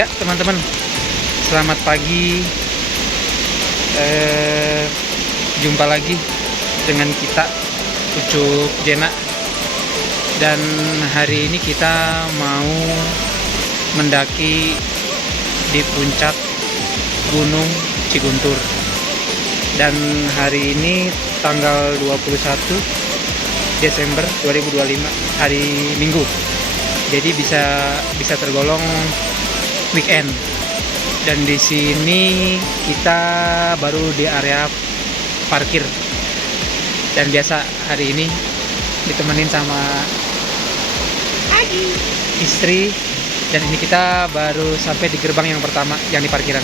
Ya teman-teman, selamat pagi. Jumpa lagi dengan kita Ucup Jena. Dan hari ini kita mau mendaki di puncak Gunung Ciguntur. Dan hari ini tanggal 21 Desember 2025, hari Minggu. Jadi bisa tergolong weekend. Dan di sini kita baru di area parkir. Dan biasa hari ini ditemenin sama istri. Dan ini kita baru sampai di gerbang yang pertama yang di parkiran.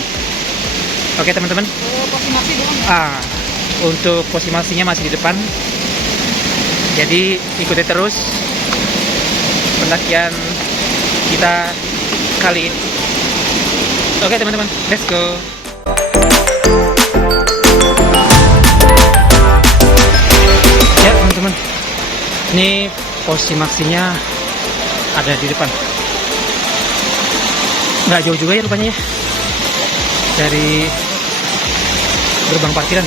Oke teman-teman. Posimasi doang. Untuk posimasinya masih di depan. Jadi ikuti terus pendakian kita kali ini. Oke teman-teman, let's go. Ya teman-teman, ini posimasinya ada di depan. Nggak jauh juga ya rupanya ya dari gerbang parkiran.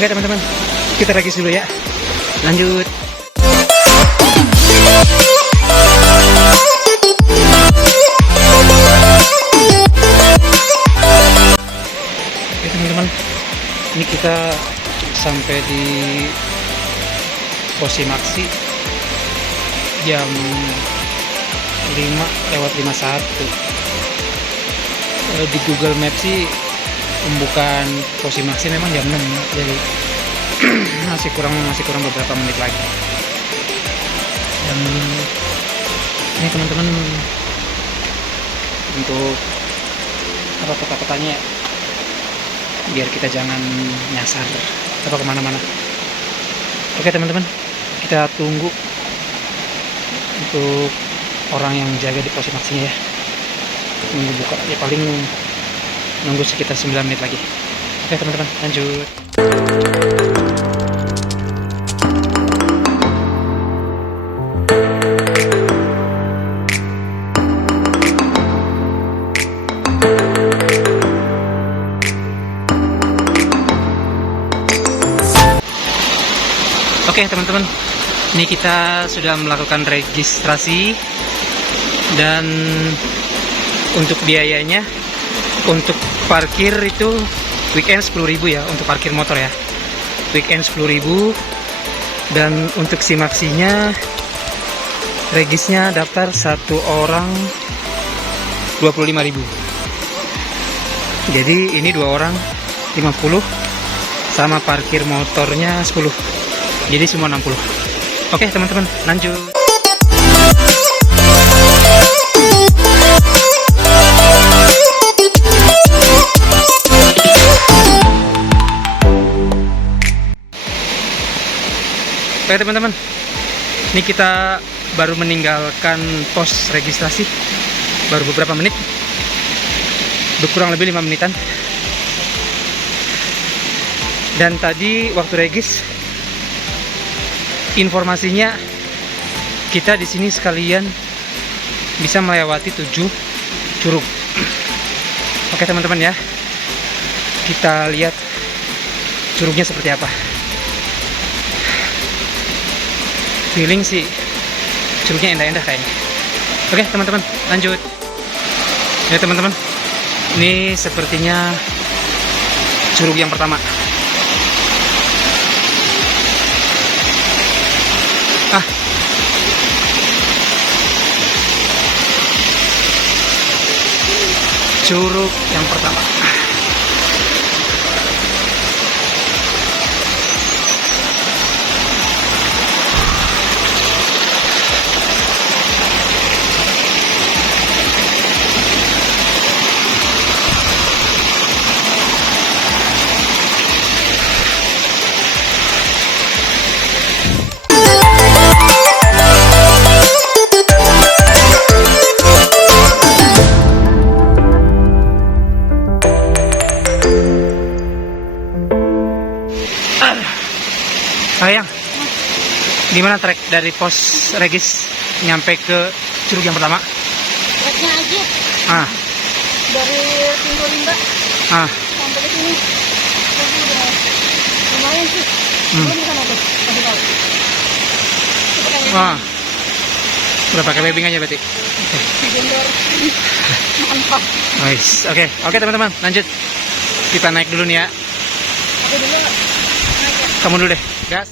Oke teman-teman, kita regis dulu ya. Lanjut. Oke teman-teman, ini kita sampai di Posimaksi jam 5:51. Di Google Maps sih pembukaan Posimaksi memang jam 6, jadi masih kurang beberapa menit lagi. Dan ini teman-teman, untuk peta-petanya ya, biar kita jangan nyasar atau kemana-mana. Oke teman-teman, kita tunggu untuk orang yang jaga di Posimaksinya ya. Nunggu buka ya, paling nunggu sekitar 9 menit lagi. Oke teman-teman, lanjut. Oke teman-teman, ini kita sudah melakukan registrasi. Dan untuk biayanya, untuk parkir itu weekend 10.000 ya, untuk parkir motor ya, weekend 10.000. Dan untuk simaksinya, regisnya daftar satu orang 25.000. Jadi ini 2 orang 50, sama parkir motornya 10. Jadi semua 60. Oke teman-teman, lanjut. Oke teman-teman, ini kita baru meninggalkan pos registrasi, baru beberapa menit, kurang lebih 5 menitan. Dan tadi waktu regis, informasinya kita di sini sekalian bisa melewati 7 curug. Oke teman-teman ya, kita lihat curugnya seperti apa. Feeling sih curugnya indah-indah kayaknya. Oke teman-teman, lanjut. Ya teman-teman, ini sepertinya curug yang pertama. Curug yang pertama. Sayang, gimana trek dari pos regis nyampe ke curug yang pertama? Treknya aja Ah, Dari pintu limba ah, sampai ke sini. Tapi udah lumayan sih. Belum di sana tuh. Kasih tahu. Itu pakai ah. Udah pakai webbing aja berarti. vendor. Mantap. Nice. Oke teman-teman, lanjut. Kita naik dulu nih ya. Aku dulu naik ya. Kamu dulu deh, gas.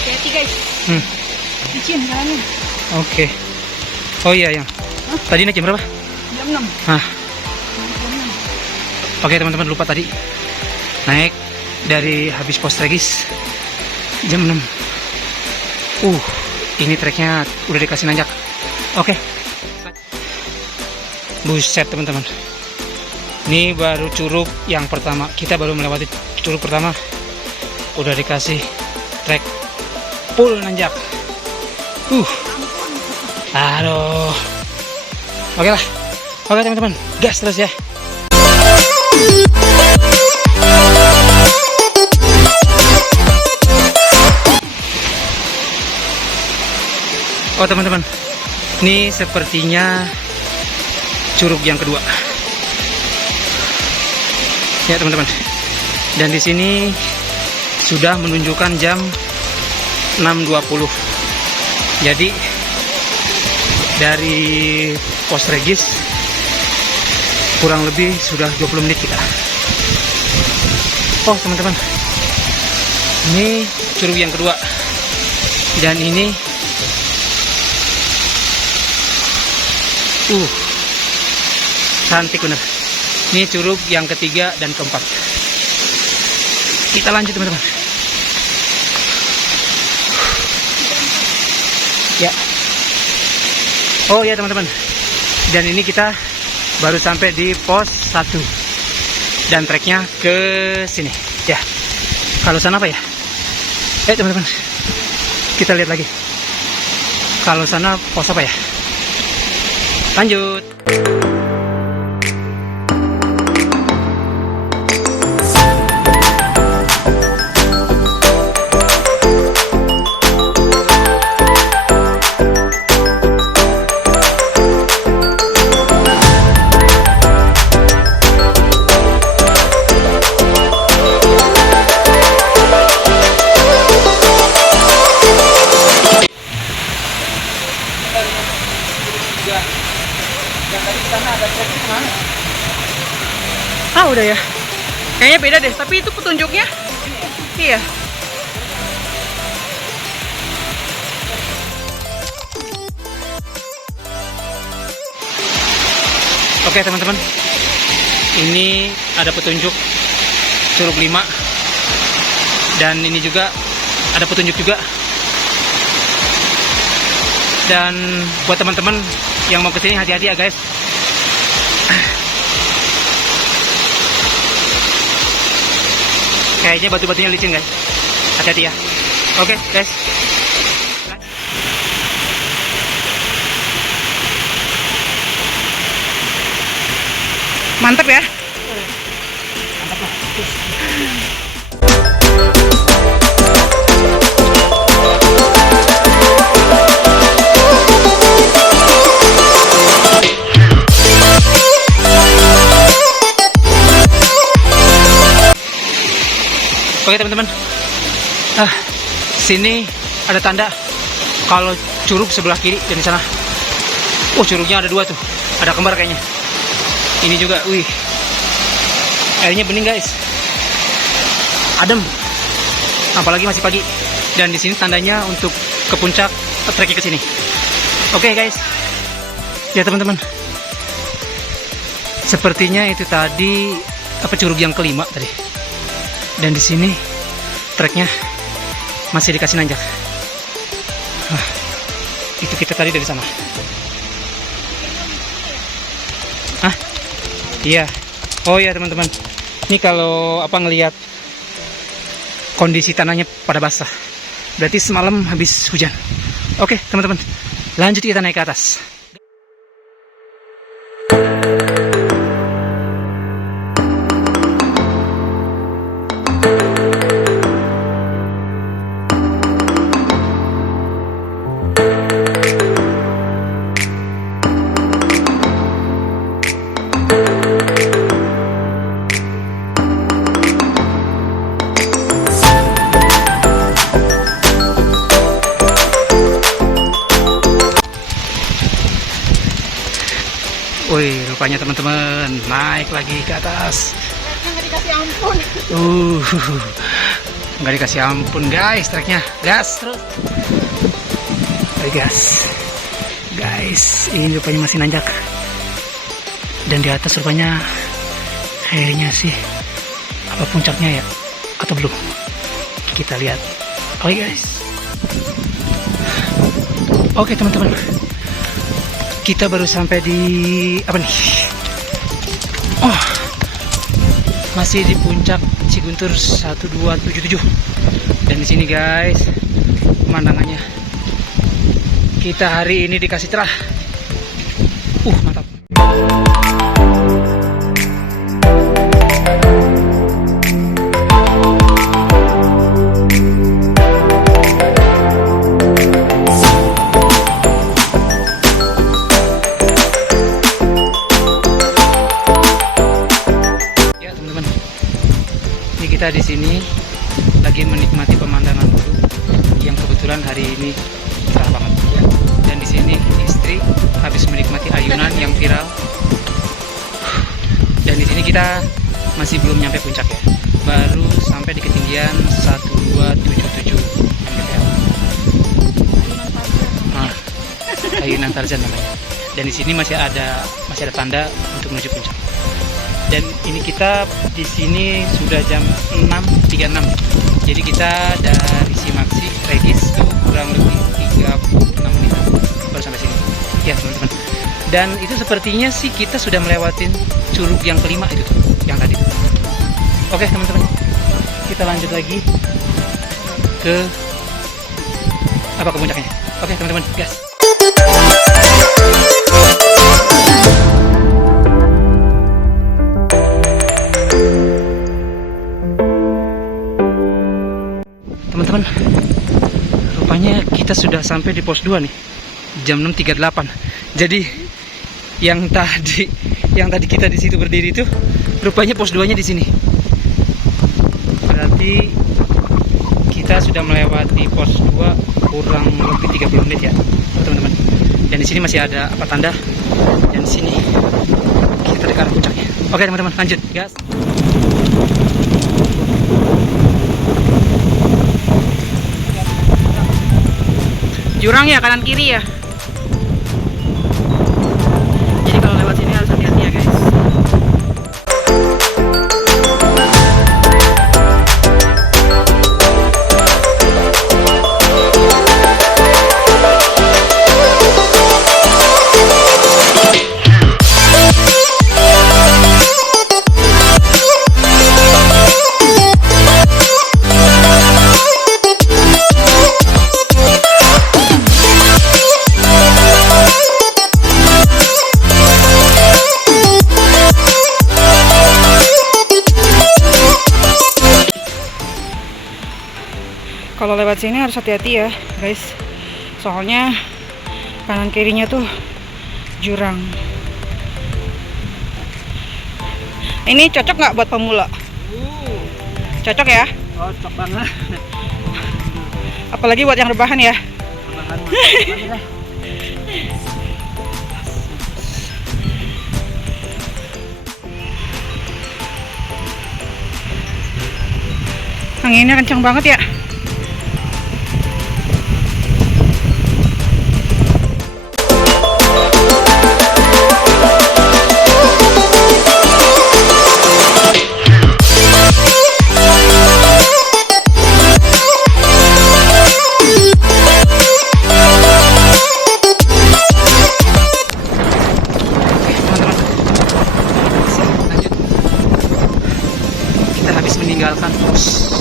Hati-hati guys. Licin jalannya. Oke. Oh iya yang. Tadi naik jam berapa? Jam 6. Hah. Jam 6. Oke teman-teman, lupa tadi naik dari habis pos regis jam 6. Ini treknya udah dikasih nanjak. Oke. Buset teman-teman. Ini baru curug yang pertama. Kita baru melewati curug pertama. Udah dikasih trek full nanjak. Aduh. Oke lah. Oke teman-teman, gas terus ya. Oh teman-teman, ini sepertinya curug yang kedua. Ya teman-teman. Dan di sini sudah menunjukkan jam 6.20. Jadi dari pos regis kurang lebih sudah 20 menit kita. Oh teman-teman, ini curug yang kedua. Dan ini cantik bener. Ini curug yang ketiga dan keempat. Kita lanjut teman-teman. Ya. Oh ya teman-teman. Dan ini kita baru sampai di pos 1. Dan treknya ke sini. Ya. Kalau sana apa ya? Teman-teman. Kita lihat lagi. Kalau sana pos apa ya? Lanjut. Yang tadi sana ada treknya kemana? Udah ya. Kayaknya beda deh, tapi itu petunjuknya. Iya. Oke teman-teman, ini ada petunjuk curug 5. Dan ini juga ada petunjuk juga. Dan buat teman-teman yang mau kesini hati-hati ya guys. Kayaknya batu-batunya licin guys. Hati-hati ya. Oke guys. Mantap ya. Mantap lah. Oke teman-teman, sini ada tanda kalau curug sebelah kiri dan di sana. Curugnya ada 2 tuh, ada kembar kayaknya. Ini juga, wih, airnya bening guys, adem, apalagi masih pagi. Dan di sini tandanya untuk ke puncak treknya ke sini. Oke guys. Ya teman-teman. Sepertinya itu tadi curug yang kelima tadi. Dan di sini treknya masih dikasih nanjak. Nah, itu kita tadi dari sana. Ah, iya. Oh iya teman-teman. Ini kalau ngelihat kondisi tanahnya pada basah, berarti semalam habis hujan. Oke teman-teman, lanjut kita naik ke atas. Wih, rupanya teman-teman naik lagi ke atas. Nggak dikasih ampun. Nggak dikasih ampun guys, treknya gas terus. Oke guys, ini rupanya masih nanjak. Dan di atas rupanya kayaknya sih apa puncaknya ya, atau belum? Kita lihat. Oke guys. Oke teman-teman. Kita baru sampai di apa nih? Oh, masih di puncak Ciguntur 1277. Dan di sini guys, pemandangannya. Kita hari ini dikasih cerah. Mantap. Kita di sini lagi menikmati pemandangan yang kebetulan hari ini cerah banget ya. Dan di sini istri habis menikmati ayunan yang viral. Dan di sini kita masih belum nyampe puncak ya. Baru sampai di ketinggian 1277 mdpl. Ayunan Tarzan namanya. Dan di sini masih ada tanda untuk menuju puncak. Dan ini kita di sini sudah jam 6.36. Jadi kita dari Simaksi Regis itu kurang lebih 36 menit baru sampai sini. Ya teman-teman. Dan itu sepertinya sih kita sudah melewatin curug yang kelima itu tuh, yang tadi tuh. Oke teman-teman. Kita lanjut lagi ke puncaknya. Oke teman-teman, gas. Teman-teman, rupanya kita sudah sampai di pos 2 nih, jam 6.38. Jadi yang tadi kita di situ berdiri itu, rupanya pos 2-nya di sini. Berarti kita sudah melewati pos 2 kurang lebih 30 menit ya, teman-teman. Dan di sini masih ada tanda. Dan di sini kita dekat puncaknya. Oke teman-teman, lanjut, gas. Jurang ya, kanan kiri ya. Jadi kalau lewat sini harus hati-hati ya guys. Kalau lewat sini harus hati-hati ya guys, soalnya kanan kirinya tuh jurang. Ini cocok nggak buat pemula? Cocok ya? Cocok banget. Apalagi buat yang rebahan ya. Anginnya kencang banget ya.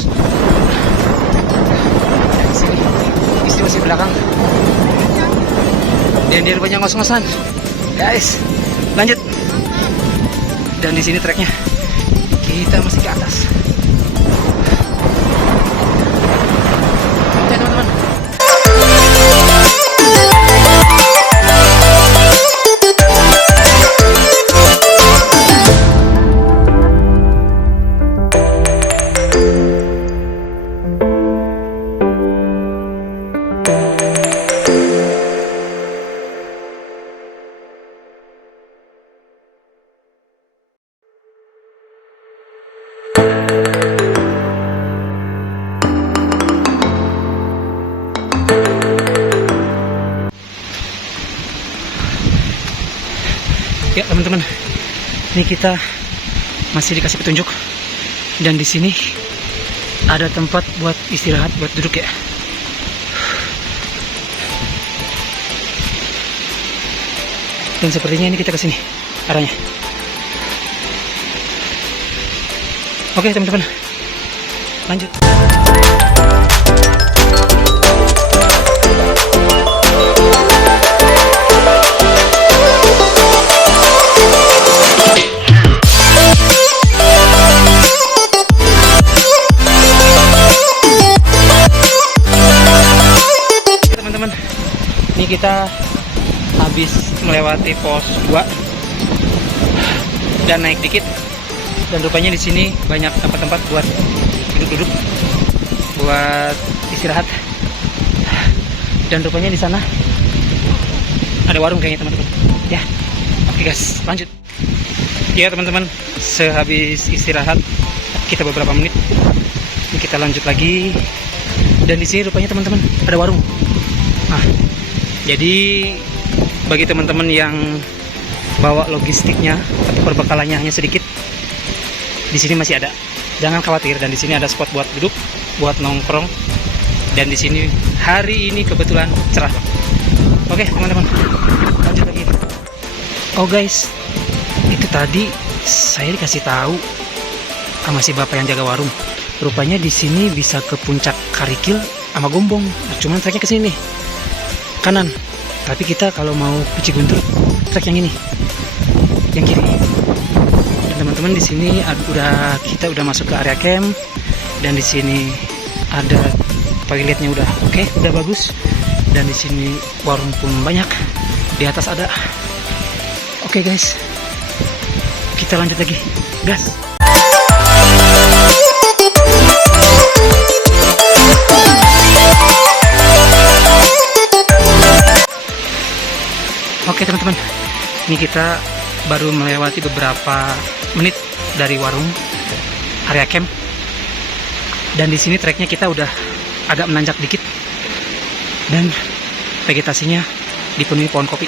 bagus. Dan sini istri masih belakang. Dan dia rupanya ngos-ngosan. Guys, lanjut. Dan di sini treknya kita masih ke atas. Oke teman-teman. Ya teman-teman, ini kita masih dikasih petunjuk dan di sini ada tempat buat istirahat, buat duduk ya. Dan sepertinya ini kita ke sini arahnya. Oke teman-teman, lanjut. Ini kita habis melewati pos 2 dan naik dikit, dan rupanya di sini banyak tempat-tempat buat duduk-duduk, buat istirahat. Dan rupanya di sana ada warung kayaknya teman-teman. Ya, oke guys, lanjut. Ya teman-teman, sehabis istirahat kita beberapa menit, ini kita lanjut lagi. Dan di sini rupanya teman-teman ada warung. Nah, jadi bagi teman-teman yang bawa logistiknya atau perbekalannya hanya sedikit, di sini masih ada. Jangan khawatir, dan di sini ada spot buat duduk, buat nongkrong. Dan di sini hari ini kebetulan cerah. Oke teman-teman, lanjut lagi. Oh guys, itu tadi saya dikasih tahu sama si bapak yang jaga warung. Rupanya di sini bisa ke puncak Karikil sama Gombong. Nah, cuman treknya ke sini nih, kanan. Tapi kita kalau mau ke Ciguntur, trek yang ini, yang kiri. Dan teman-teman di sini kita udah masuk ke area camp, dan di sini ada toiletnya udah oke, udah bagus. Dan di sini warung pun banyak. Di atas ada. Oke guys, kita lanjut lagi, gas. Oke teman-teman, ini kita baru melewati beberapa menit dari warung area camp, dan di sini treknya kita udah agak menanjak dikit, dan vegetasinya dipenuhi pohon kopi.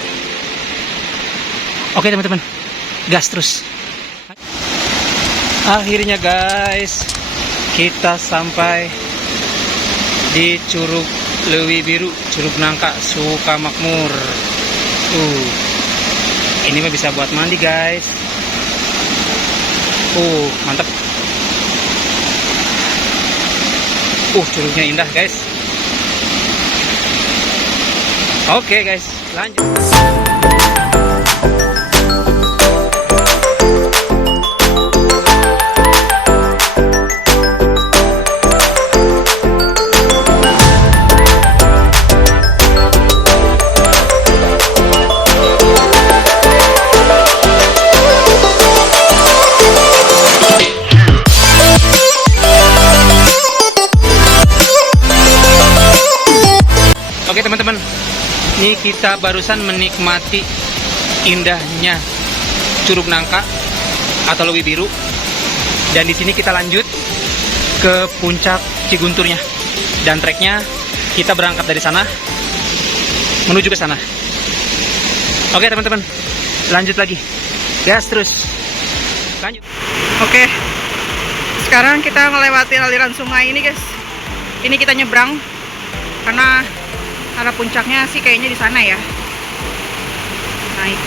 Oke teman-teman, gas terus. Akhirnya guys, kita sampai di Curug Leuwi Biru, Curug Nangka, Sukamakmur. Ini mah bisa buat mandi guys. Mantap. Curugnya indah guys. Oke guys, lanjut. Oke teman-teman, ini kita barusan menikmati indahnya Curug Nangka atau Leuwi Biru, dan di sini kita lanjut ke puncak Cigunturnya, dan treknya kita berangkat dari sana menuju ke sana. Oke teman-teman, lanjut lagi, gas terus, lanjut. Oke, sekarang kita melewati aliran sungai ini guys. Ini kita nyebrang karena arah puncaknya sih kayaknya di sana ya. Naik.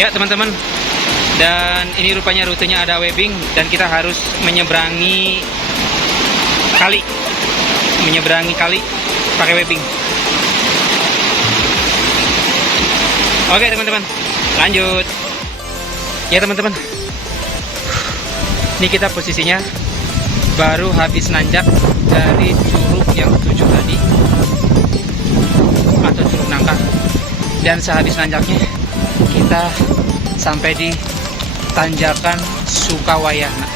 Ya teman-teman, dan ini rupanya rutenya ada webbing dan kita harus menyeberangi kali pakai webbing. Oke teman-teman, lanjut. Ya teman-teman, ini kita posisinya baru habis nanjak dari curug yang 7 tadi, atau curug nangka. Dan sehabis nanjaknya kita sampai di tanjakan Sukawayana.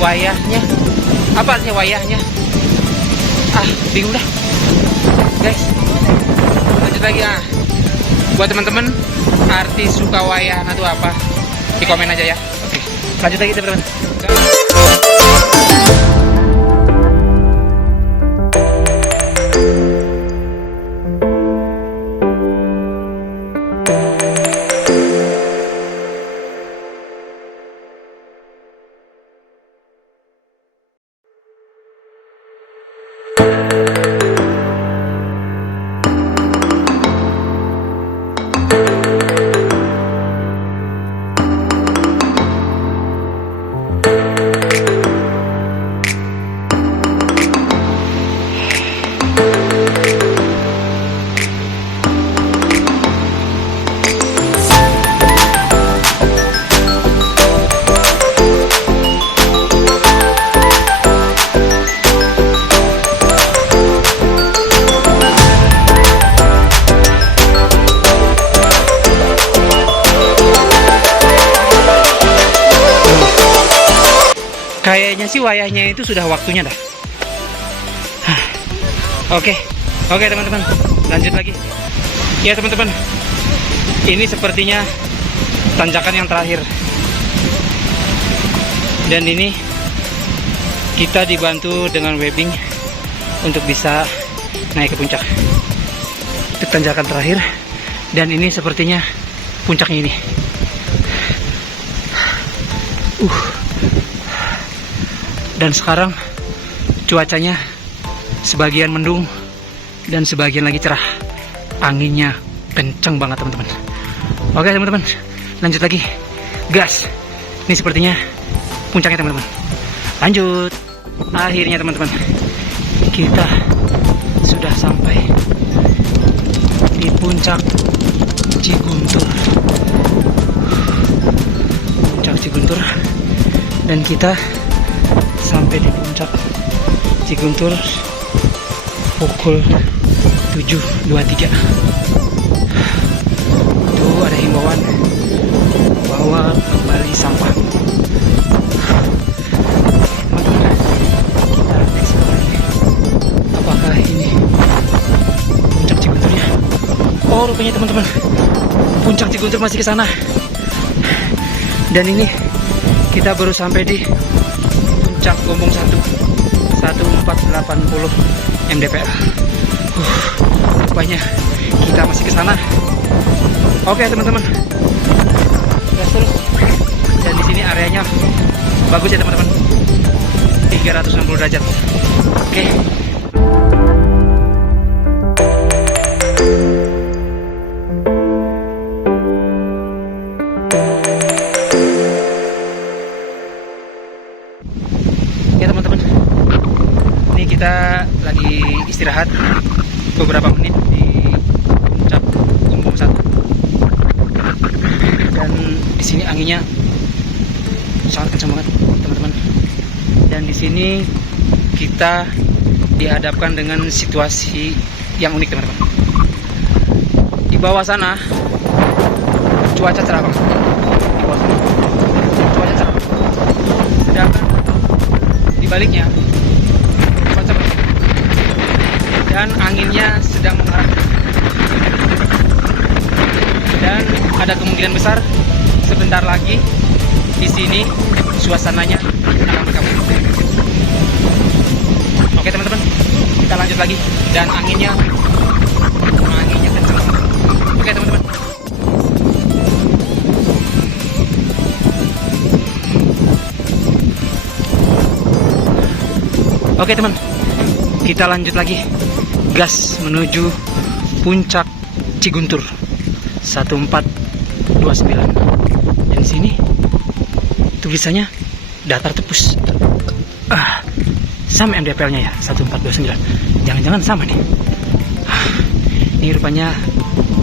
Wayahnya apa artinya wayahnya? Bingung dah guys. Lanjut lagi. Buat teman-teman, arti Sukawayana itu apa? Di komen aja ya. Oke, lanjut lagi teman-teman. Kayaknya sih wayahnya itu sudah waktunya dah. Oke teman-teman, lanjut lagi. Ya teman-teman, ini sepertinya tanjakan yang terakhir. Dan ini kita dibantu dengan webbing untuk bisa naik ke puncak. Itu tanjakan terakhir. Dan ini sepertinya puncaknya ini. Dan sekarang cuacanya sebagian mendung dan sebagian lagi cerah. Anginnya kenceng banget teman-teman. Oke teman-teman, lanjut lagi. Gas. Ini sepertinya puncaknya teman-teman. Lanjut. Akhirnya teman-teman, kita sudah sampai di puncak Ciguntur. Puncak Ciguntur. Dan kita sampai di puncak Ciguntur pukul 7.23. Tuh ada himbauan bawa kembali sampah. Teman-teman, kita explore lagi. Apakah ini puncak Cigunturnya? Oh rupanya teman-teman, puncak Ciguntur masih ke sana. Dan ini kita baru sampai di puncak Gombong 1480 mdpl. Rupanya kita masih ke sana. Oke teman-teman, gas terus. Dan di sini areanya bagus ya teman-teman, 360 derajat. Oke. Ya teman-teman, ini kita lagi istirahat beberapa menit di puncak Gombong 1. Dan di sini anginnya sangat kencang banget teman-teman. Dan di sini kita dihadapkan dengan situasi yang unik teman-teman. Di bawah sana cuaca cerah banget. Di bawah sana cuaca cerah. Sedangkan di baliknya cuaca cerah dan anginnya sedang mengarah. Dan ada kemungkinan besar sebentar lagi di sini suasananya akan berkabut. Oke teman-teman, kita lanjut lagi. Dan anginnya kencang. Oke teman-teman. Oke teman, kita lanjut lagi. Gas menuju Puncak Ciguntur 1429. Dan di sini tulisannya datar tepus. Sama MDPL-nya ya, 1429. Jangan-jangan sama nih. Ini rupanya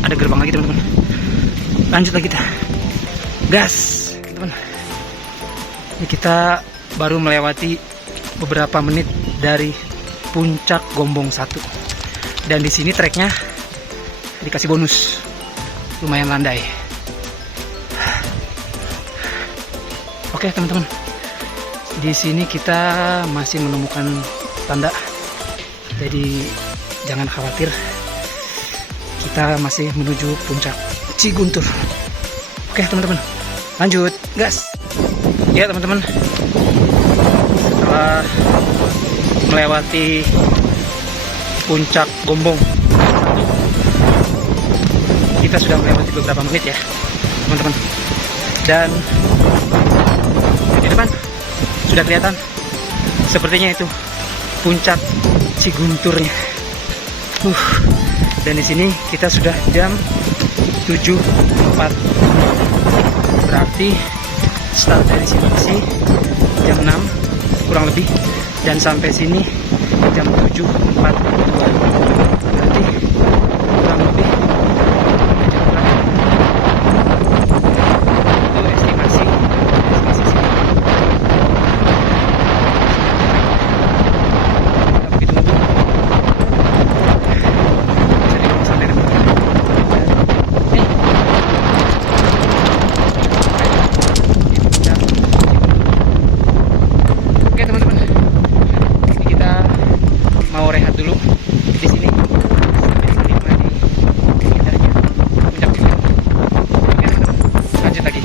ada gerbang lagi, teman-teman. Lanjut lagi kita. Gas, teman. Ini kita baru melewati beberapa menit dari Puncak Gombong 1. Dan di sini treknya dikasih bonus. Lumayan landai. Oke, teman-teman. Di sini kita masih menemukan tanda. Jadi jangan khawatir. Kita masih menuju Puncak Ciguntur. Oke, teman-teman. Lanjut, gas. Ya, teman-teman. Setelah melewati Puncak Gombong 1, kita sudah melewati beberapa menit ya, teman-teman. Dan di depan sudah kelihatan sepertinya itu Puncak Cigunturnya. Dan di sini kita sudah jam 7.4. Berarti start dari sini masih jam 6 kurang lebih, dan sampai sini jam 7.42. Berarti kurang lebih jam berapa? Itu estimasi sini. Tidak begitu ngebut. Bisa dibilang santai, teman-teman. Oke, teman-teman. Ini kita mau rehat dulu di sini sampai menikmati indahnya Puncak Ciguntur. Oke, teman-teman. Lanjut lagi.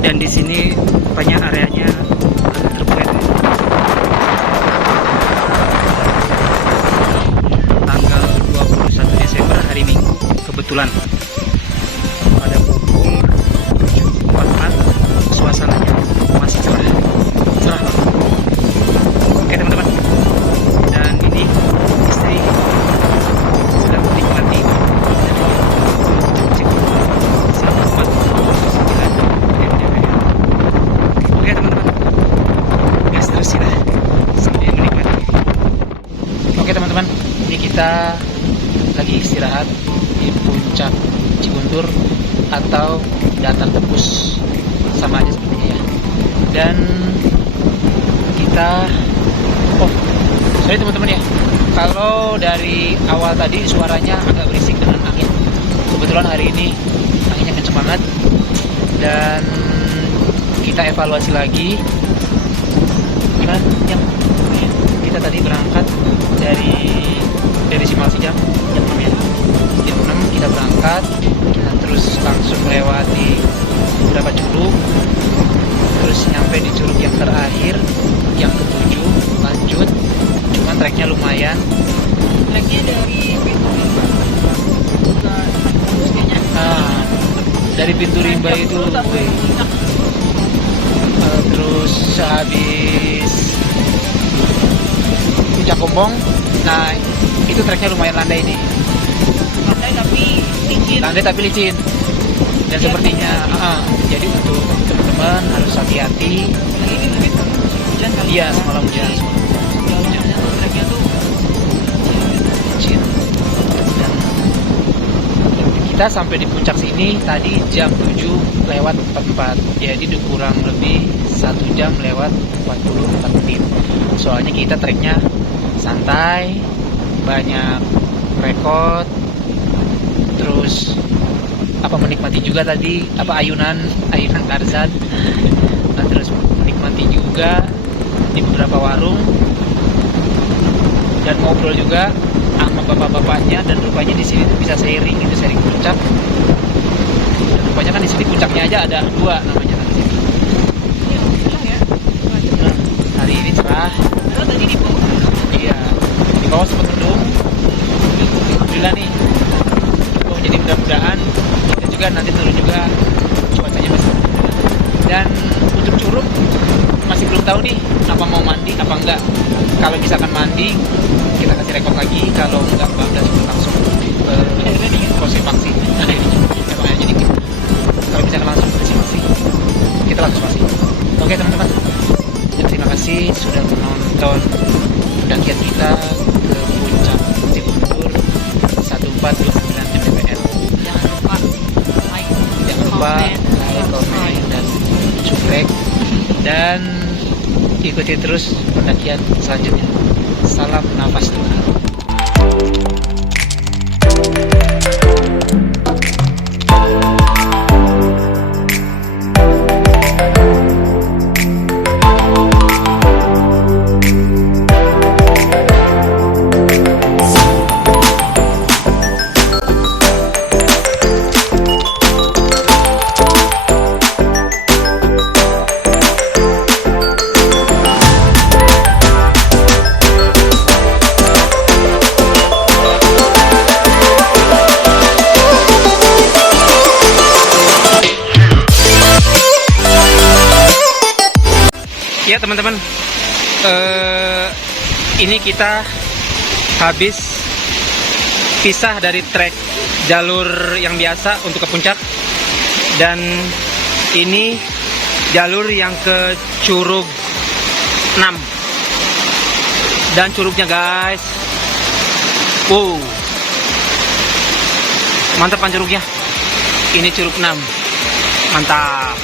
Dan di sini rupanya areanya agak terbuka. Tanggal 21 Desember hari Minggu, kebetulan pada pukul 7.44, suasananya masih cerah banget. Oke, teman-teman. Dan ini istri sedang menikmati Puncak Ciguntur 1429 MDPL. Oke, teman-teman. Gas terus kita sambil menikmati. Oke, teman-teman. Ini kita lagi istirahat di Puncak Ciguntur atau datar tepus, sama aja sepertinya ya. Dan kita sorry teman-teman ya, kalau dari awal tadi suaranya agak berisik dengan angin. Kebetulan hari ini anginnya kenceng banget. Dan kita evaluasi lagi gimana yang kita tadi berangkat dari Simalsi jam 6 ya. Jam 6 kita berangkat, kita terus langsung melewati beberapa curug, terus nyampe di curug yang terakhir, yang ke-7, lanjut. Cuman treknya lumayan. Treknya dari pintu Rimba dari pintu Rimba itu, terus sehabis Puncak Gombong, nah itu treknya lumayan landai nih. Landai tapi licin. Dan sepertinya jadi untuk teman-teman harus hati-hati. Iya, semalam hujan. Treknya tuh licin. Dan kita sampai di puncak sini tadi jam 7:44. Jadi kurang lebih 1 jam lewat 44 menit. Soalnya kita treknya santai, banyak rekod, terus menikmati juga tadi ayunan Tarzan. Nah, terus menikmati juga di beberapa warung dan ngobrol juga sama bapak-bapaknya. Dan rupanya di sini tuh bisa sharing puncak. Dan rupanya kan di sini puncaknya aja ada 2 namanya kan di sini. Nah, hari ini cerah. Tadi di bawah. Iya, di bawah sempat mendung. Alhamdulillah nih. Jadi mudah-mudahan kita juga nanti turunnya tahu nih apa mau mandi apa enggak. Kalau misalkan mandi kita kasih rekod lagi, kalau enggak bablas langsung ke konfirmasi. Emang aja dikit. Kalau misalkan langsung konfirmasi kita langsung masih. Oke teman-teman, terima kasih sudah menonton pendakian kita ke puncak Cibubur 1429 mdpl. Jangan lupa like, Jangan lupa comment, like, komen, dan subscribe, dan ikuti terus pendakian selanjutnya. Salam nafas Tuhan. Ya teman-teman, ini kita habis pisah dari trek jalur yang biasa untuk ke puncak, dan ini jalur yang ke Curug 6. Dan curugnya guys, wow, mantap kan curugnya. Ini Curug 6, mantap.